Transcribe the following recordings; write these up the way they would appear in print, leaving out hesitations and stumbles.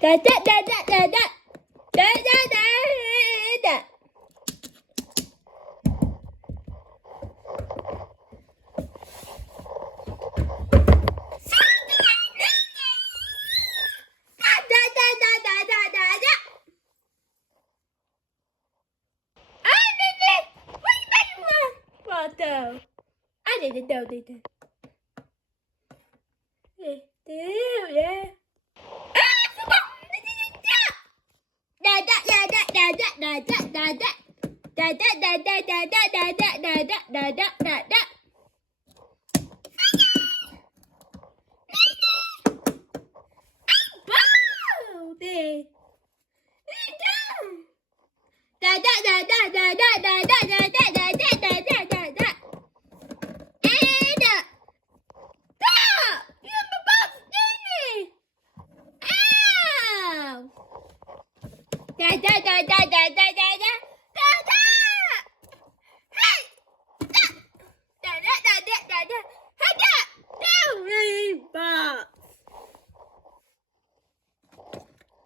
Da da da da da da. Da da da da. Da da da da da da da. Anne, vay benim foto. Anne de de. Da da da da da da da da da da. Hey, da da da da da da da. Hey, da da da.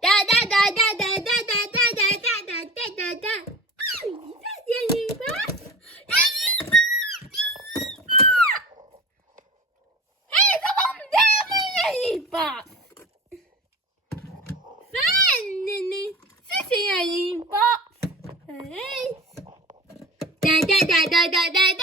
Da da da da da da da da da da da da da da. Hey, babam da mı Hey. Da da da da da da da.